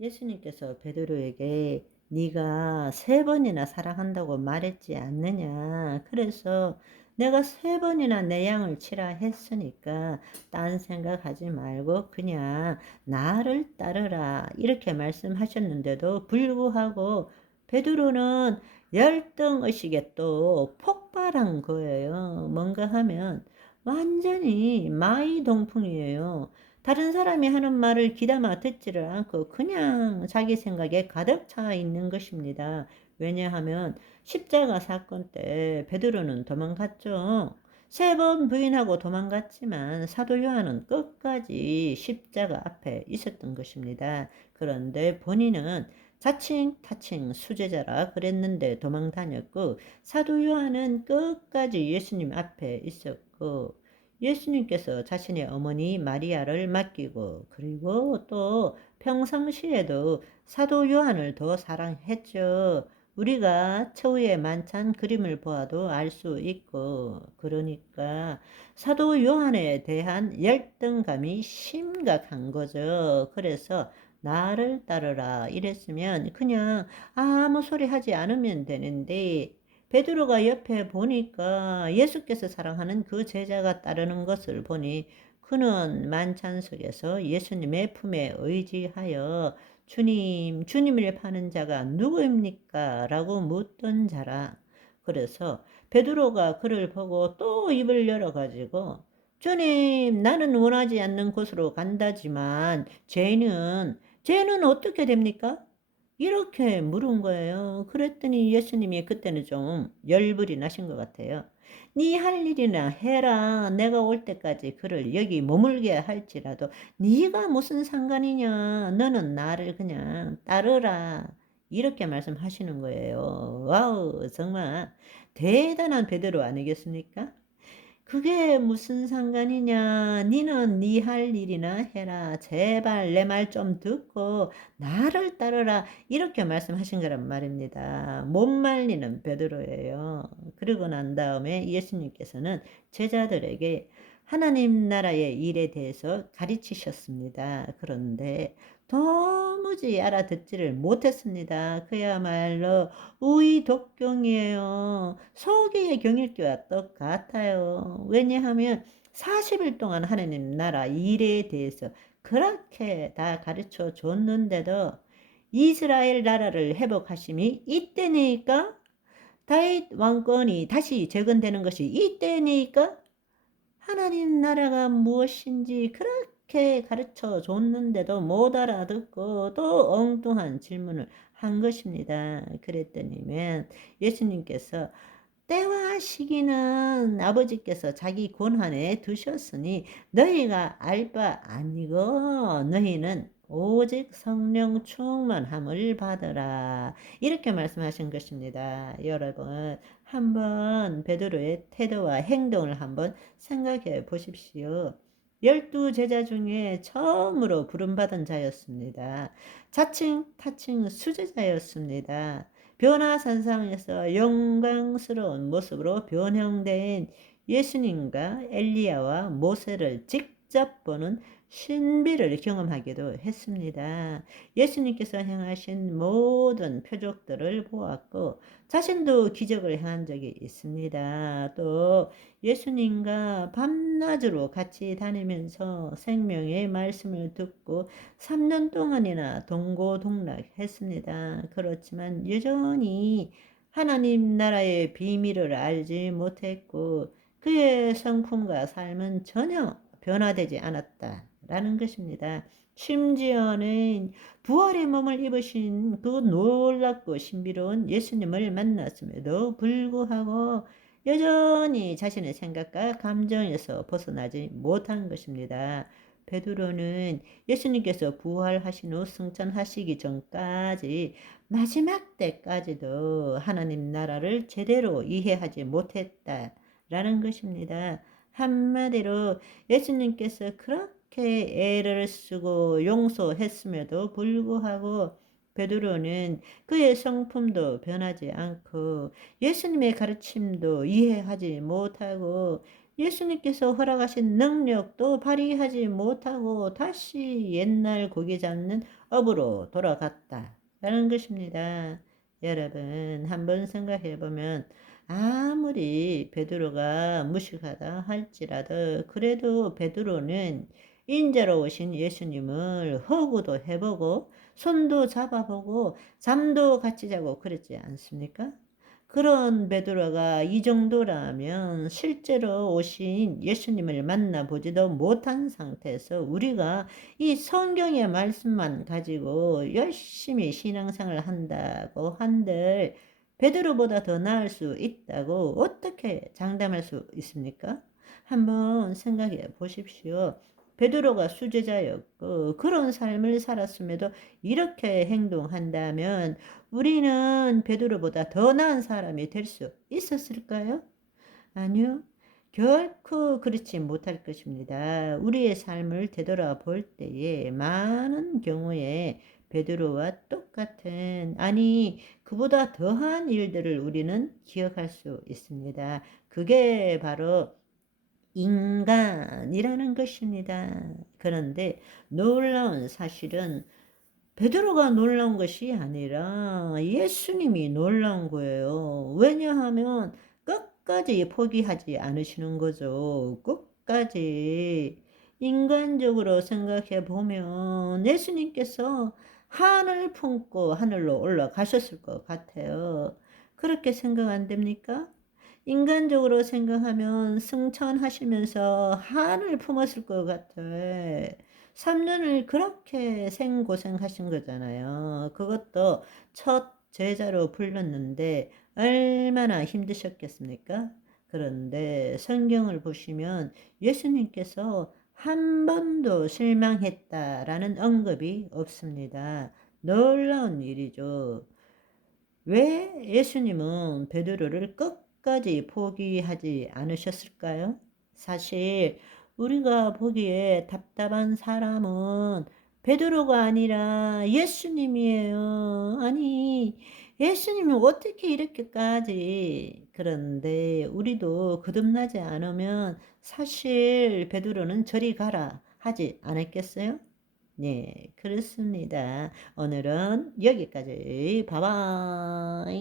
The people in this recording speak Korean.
예수님께서 베드로에게 네가 3번이나 사랑한다고 말했지 않느냐. 그래서 내가 3번이나 내 양을 치라 했으니까 딴 생각하지 말고 그냥 나를 따르라. 이렇게 말씀하셨는데도 불구하고 베드로는 열등의식에 또 폭발한 거예요. 뭔가 하면 완전히 마이동풍이에요. 다른 사람이 하는 말을 귀담아 듣지를 않고 그냥 자기 생각에 가득 차 있는 것입니다. 왜냐하면 십자가 사건 때 베드로는 도망갔죠. 3번 부인하고 도망갔지만 사도 요한은 끝까지 십자가 앞에 있었던 것입니다. 그런데 본인은 자칭 타칭 수제자라 그랬는데 도망 다녔고, 사도 요한은 끝까지 예수님 앞에 있었고, 예수님께서 자신의 어머니 마리아를 맡기고, 그리고 또 평상시에도 사도 요한을 더 사랑했죠. 우리가 처우의 만찬 그림을 보아도 알 수 있고, 그러니까 사도 요한에 대한 열등감이 심각한 거죠. 그래서 나를 따르라 이랬으면 그냥 아무 소리 하지 않으면 되는데, 베드로가 옆에 보니까 예수께서 사랑하는 그 제자가 따르는 것을 보니 그는 만찬 속에서 예수님의 품에 의지하여 주님, 주님을 파는 자가 누구입니까? 라고 묻던 자라. 그래서 베드로가 그를 보고 또 입을 열어가지고 주님, 나는 원하지 않는 곳으로 간다지만 죄는 어떻게 됩니까? 이렇게 물은 거예요. 그랬더니 예수님이 그때는 좀 열불이 나신 것 같아요. 네 할 일이나 해라. 내가 올 때까지 그를 여기 머물게 할지라도 네가 무슨 상관이냐. 너는 나를 그냥 따르라. 이렇게 말씀하시는 거예요. 와우, 정말 대단한 베드로 아니겠습니까? 그게 무슨 상관이냐. 니는 니 할 일이나 해라. 제발 내 말 좀 듣고 나를 따르라. 이렇게 말씀하신 거란 말입니다. 못 말리는 베드로예요. 그러고 난 다음에 예수님께서는 제자들에게 하나님 나라의 일에 대해서 가르치셨습니다. 그런데 도무지 알아듣지를 못했습니다. 그야말로 우의독경이에요. 서기의 경일교와 똑같아요. 왜냐하면 40일 동안 하나님 나라 일에 대해서 그렇게 다 가르쳐 줬는데도 이스라엘 나라를 회복하심이 이때니까, 다윗 왕권이 다시 재건되는 것이 이때니까, 하나님 나라가 무엇인지 그렇게 가르쳐 줬는데도 못 알아듣고 또 엉뚱한 질문을 한 것입니다. 그랬더니면 예수님께서 때와 시기는 아버지께서 자기 권한에 두셨으니 너희가 알 바 아니고 너희는 오직 성령 충만함을 받으라. 이렇게 말씀하신 것입니다. 여러분, 한번 베드로의 태도와 행동을 한번 생각해 보십시오. 12제자 중에 처음으로 부름받은 자였습니다. 자칭 타칭 수제자였습니다. 변화산상에서 영광스러운 모습으로 변형된 예수님과 엘리야와 모세를 직접 보는 신비를 경험하기도 했습니다. 예수님께서 행하신 모든 표적들을 보았고 자신도 기적을 행한 적이 있습니다. 또 예수님과 밤낮으로 같이 다니면서 생명의 말씀을 듣고 3년 동안이나 동고동락했습니다. 그렇지만 여전히 하나님 나라의 비밀을 알지 못했고 그의 성품과 삶은 전혀 변화되지 않았다라는 것입니다. 심지어는 부활의 몸을 입으신 그 놀랍고 신비로운 예수님을 만났음에도 불구하고 여전히 자신의 생각과 감정에서 벗어나지 못한 것입니다. 베드로는 예수님께서 부활하신 후 승천하시기 전까지 마지막 때까지도 하나님 나라를 제대로 이해하지 못했다라는 것입니다. 한마디로 예수님께서 그렇게 애를 쓰고 용서했음에도 불구하고 베드로는 그의 성품도 변하지 않고 예수님의 가르침도 이해하지 못하고 예수님께서 허락하신 능력도 발휘하지 못하고 다시 옛날 고기 잡는 업으로 돌아갔다라는 것입니다. 여러분 한번 생각해 보면 아무리 베드로가 무식하다 할지라도 그래도 베드로는 인자로 오신 예수님을 허구도 해보고 손도 잡아보고 잠도 같이 자고 그랬지 않습니까? 그런 베드로가 이 정도라면 실제로 오신 예수님을 만나보지도 못한 상태에서 우리가 이 성경의 말씀만 가지고 열심히 신앙생활을 한다고 한들 베드로보다 더 나을 수 있다고 어떻게 장담할 수 있습니까? 한번 생각해 보십시오. 베드로가 수제자였고 그런 삶을 살았음에도 이렇게 행동한다면 우리는 베드로보다 더 나은 사람이 될 수 있었을까요? 아니요. 결코 그렇지 못할 것입니다. 우리의 삶을 되돌아볼 때에 많은 경우에 베드로와 똑같은, 아니 그보다 더한 일들을 우리는 기억할 수 있습니다. 그게 바로 인간이라는 것입니다. 그런데 놀라운 사실은 베드로가 놀라운 것이 아니라 예수님이 놀라운 거예요. 왜냐하면 끝까지 포기하지 않으시는 거죠. 끝까지. 인간적으로 생각해 보면 예수님께서 하늘 품고 하늘로 올라가셨을 것 같아요. 그렇게 생각 안 됩니까? 인간적으로 생각하면 승천하시면서 하늘 품었을 것 같아. 3년을 그렇게 생고생하신 거잖아요. 그것도 첫 제자로 불렀는데 얼마나 힘드셨겠습니까? 그런데 성경을 보시면 예수님께서 한 번도 실망했다라는 언급이 없습니다. 놀라운 일이죠. 왜 예수님은 베드로를 끝까지 포기하지 않으셨을까요? 사실 우리가 보기에 답답한 사람은 베드로가 아니라 예수님이에요. 아니, 예수님이 어떻게 이렇게까지. 그런데 우리도 거듭나지 않으면 사실 베드로는 저리 가라 하지 않았겠어요? 네, 그렇습니다. 오늘은 여기까지. 바이바이.